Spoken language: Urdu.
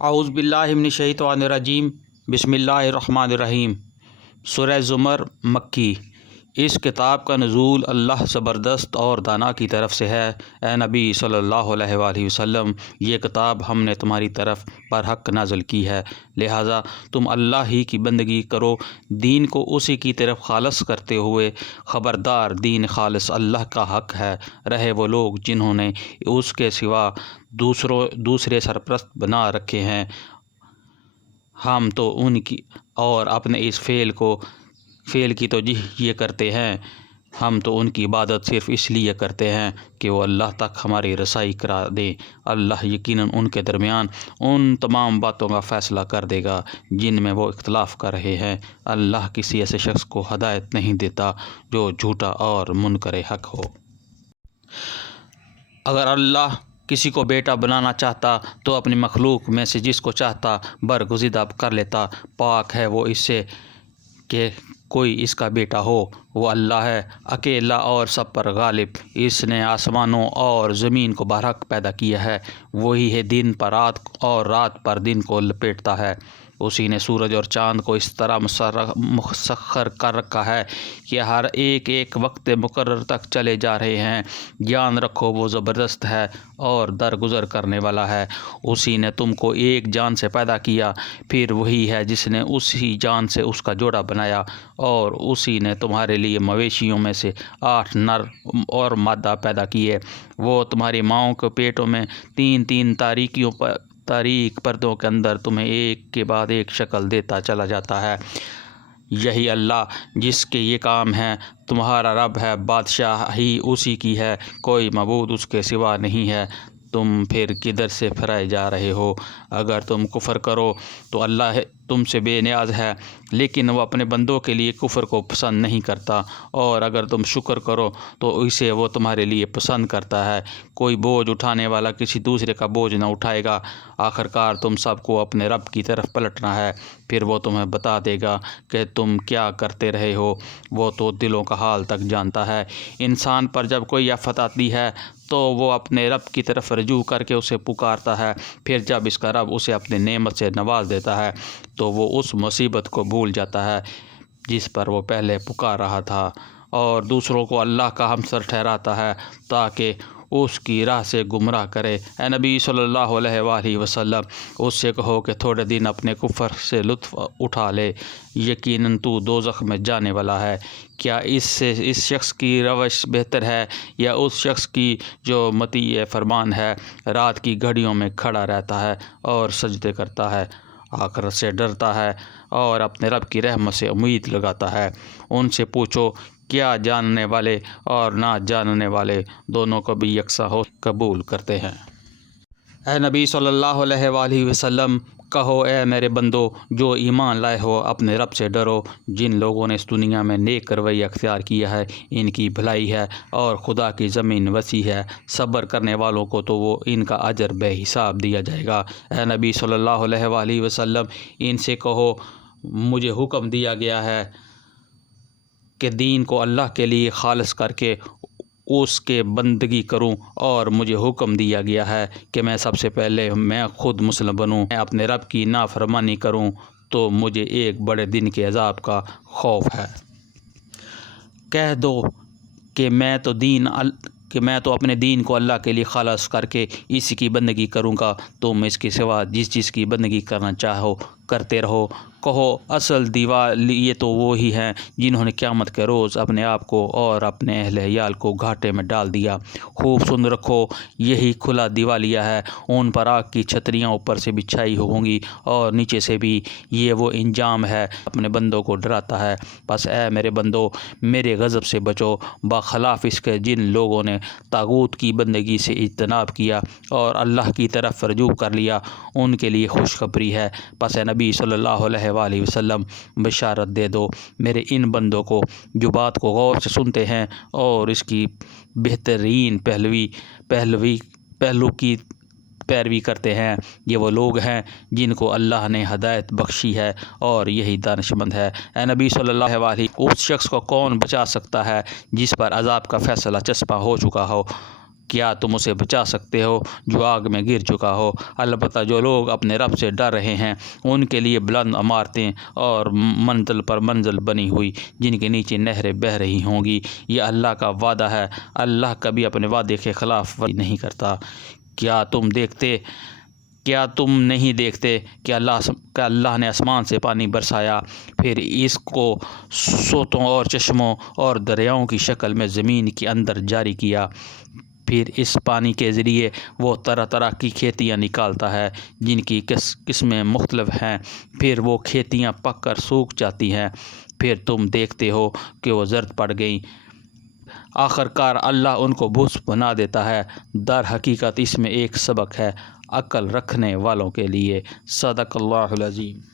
اعوذ باللہ من الشیطان الرجیم بسم اللہ الرحمن الرحیم۔ سورہ زمر مکی۔ اس کتاب کا نزول اللہ زبردست اور دانا کی طرف سے ہے۔ اے نبی صلی اللہ علیہ وآلہ وسلم، یہ کتاب ہم نے تمہاری طرف برحق نازل کی ہے، لہٰذا تم اللہ ہی کی بندگی کرو، دین کو اسی کی طرف خالص کرتے ہوئے۔ خبردار، دین خالص اللہ کا حق ہے، رہے وہ لوگ جنہوں نے اس کے سوا دوسرے سرپرست بنا رکھے ہیں۔ ہم تو ان کی اور اپنے اس فعل کی توجیح یہ کرتے ہیں، ہم تو ان کی عبادت صرف اس لیے کرتے ہیں کہ وہ اللہ تک ہماری رسائی کرا دیں۔ اللہ یقیناً ان کے درمیان ان تمام باتوں کا فیصلہ کر دے گا جن میں وہ اختلاف کر رہے ہیں۔ اللہ کسی ایسے شخص کو ہدایت نہیں دیتا جو جھوٹا اور منکر حق ہو۔ اگر اللہ کسی کو بیٹا بنانا چاہتا تو اپنی مخلوق میں سے جس کو چاہتا برگزیدہ کر لیتا۔ پاک ہے وہ اس سے کہ کوئی اس کا بیٹا ہو۔ وہ اللہ ہے اکیلا اور سب پر غالب۔ اس نے آسمانوں اور زمین کو برحق پیدا کیا ہے، وہی ہے دن پر رات اور رات پر دن کو لپیٹتا ہے۔ اسی نے سورج اور چاند کو اس طرح مسخر کر رکھا ہے کہ ہر ایک وقت مقرر تک چلے جا رہے ہیں۔ جان رکھو وہ زبردست ہے اور درگزر کرنے والا ہے۔ اسی نے تم کو ایک جان سے پیدا کیا، پھر وہی ہے جس نے اسی جان سے اس کا جوڑا بنایا، اور اسی نے تمہارے لیے مویشیوں میں سے 8 نر اور مادہ پیدا کیے۔ وہ تمہاری ماؤں کے پیٹوں میں تین تاریک پردوں کے اندر تمہیں ایک کے بعد ایک شکل دیتا چلا جاتا ہے۔ یہی اللہ جس کے یہ کام ہے تمہارا رب ہے، بادشاہی اسی کی ہے، کوئی معبود اس کے سوا نہیں ہے۔ تم پھر کدھر سے پھرائے جا رہے ہو؟ اگر تم کفر کرو تو اللہ تم سے بے نیاز ہے، لیکن وہ اپنے بندوں کے لیے کفر کو پسند نہیں کرتا، اور اگر تم شکر کرو تو اسے وہ تمہارے لیے پسند کرتا ہے۔ کوئی بوجھ اٹھانے والا کسی دوسرے کا بوجھ نہ اٹھائے گا۔ آخرکار تم سب کو اپنے رب کی طرف پلٹنا ہے، پھر وہ تمہیں بتا دے گا کہ تم کیا کرتے رہے ہو۔ وہ تو دلوں کا حال تک جانتا ہے۔ انسان پر جب کوئی آفت آتی ہے تو وہ اپنے رب کی طرف رجوع کر کے اسے پکارتا ہے، پھر جب اس کا رب اسے اپنے نعمت سے نواز دیتا ہے تو وہ اس مصیبت کو بھول جاتا ہے جس پر وہ پہلے پکار رہا تھا، اور دوسروں کو اللہ کا ہمسر ٹھہراتا ہے تاکہ اس کی راہ سے گمراہ کرے۔ اے نبی صلی اللہ علیہ وآلہ وسلم، اس سے کہو کہ تھوڑے دن اپنے کفر سے لطف اٹھا لے، یقیناً تو دوزخ میں جانے والا ہے۔ کیا اس شخص کی روش بہتر ہے یا اس شخص کی جو مطیع فرمان ہے، رات کی گھڑیوں میں کھڑا رہتا ہے اور سجدے کرتا ہے، آخرت سے ڈرتا ہے اور اپنے رب کی رحمت سے امید لگاتا ہے؟ ان سے پوچھو، کیا جاننے والے اور نہ جاننے والے دونوں کو بھی یکساں ہو قبول کرتے ہیں؟ اے نبی صلی اللہ علیہ وآلہ وسلم، کہو اے میرے بندو جو ایمان لائے ہو، اپنے رب سے ڈرو۔ جن لوگوں نے اس دنیا میں نیک رویہ اختیار کیا ہے ان کی بھلائی ہے، اور خدا کی زمین وسیع ہے، صبر کرنے والوں کو تو وہ ان کا اجر بے حساب دیا جائے گا۔ اے نبی صلی اللہ علیہ وآلہ وسلم، ان سے کہو مجھے حکم دیا گیا ہے کہ دین کو اللہ کے لیے خالص کر کے اس کے بندگی کروں، اور مجھے حکم دیا گیا ہے کہ میں سب سے پہلے میں خود مسلم بنوں۔ میں اپنے رب کی نافرمانی کروں تو مجھے ایک بڑے دن کے عذاب کا خوف ہے۔ کہہ دو کہ میں تو اپنے دین کو اللہ کے لیے خالص کر کے اسی کی بندگی کروں گا، تم اس کے سوا جس چیز کی بندگی کرنا چاہو کرتے رہو۔ کہو اصل دیوال یہ تو وہی ہیں جنہوں نے قیامت کے روز اپنے آپ کو اور اپنے اہل عیال کو گھاٹے میں ڈال دیا۔ خوب سن رکھو، یہی کھلا دیوالیہ ہے، ان پر آگ کی چھتریاں اوپر سے بچھائی ہوں گی اور نیچے سے بھی۔ یہ وہ انجام ہے اپنے بندوں کو ڈراتا ہے۔ بس اے میرے بندو، میرے غضب سے بچو، برخلاف اس کے جن لوگوں نے طاغوت کی بندگی سے اجتناب کیا اور اللہ کی طرف رجوع کر لیا، ان کے لیے خوشخبری ہے۔ پس اے نبی صلی اللہ علیہ وآلہ وسلم، بشارت دے دو میرے ان بندوں کو جو بات کو غور سے سنتے ہیں اور اس کی بہترین پہلو کی پیروی کرتے ہیں۔ یہ وہ لوگ ہیں جن کو اللہ نے ہدایت بخشی ہے اور یہی دانش مند ہے۔ اے نبی صلی اللہ علیہ وسلم، اس شخص کو کون بچا سکتا ہے جس پر عذاب کا فیصلہ چسپاں ہو چکا ہو؟ کیا تم اسے بچا سکتے ہو جو آگ میں گر چکا ہو؟ البتہ جو لوگ اپنے رب سے ڈر رہے ہیں ان کے لیے بلند عمارتیں اور منزل پر منزل بنی ہوئی جن کے نیچے نہریں بہہ رہی ہوں گی۔ یہ اللہ کا وعدہ ہے، اللہ کبھی اپنے وعدے کے خلاف ورزی نہیں کرتا۔ کیا تم نہیں دیکھتے کہ اللہ نے آسمان سے پانی برسایا، پھر اس کو سوتوں اور چشموں اور دریاؤں کی شکل میں زمین کے اندر جاری کیا، پھر اس پانی کے ذریعے وہ طرح طرح کی کھیتیاں نکالتا ہے جن کی قسمیں مختلف ہیں، پھر وہ کھیتیاں پک کر سوکھ جاتی ہیں، پھر تم دیکھتے ہو کہ وہ زرد پڑ گئیں۔ آخر کار اللہ ان کو بھوس بنا دیتا ہے۔ در حقیقت اس میں ایک سبق ہے عقل رکھنے والوں کے لیے۔ صدق اللہ العظیم۔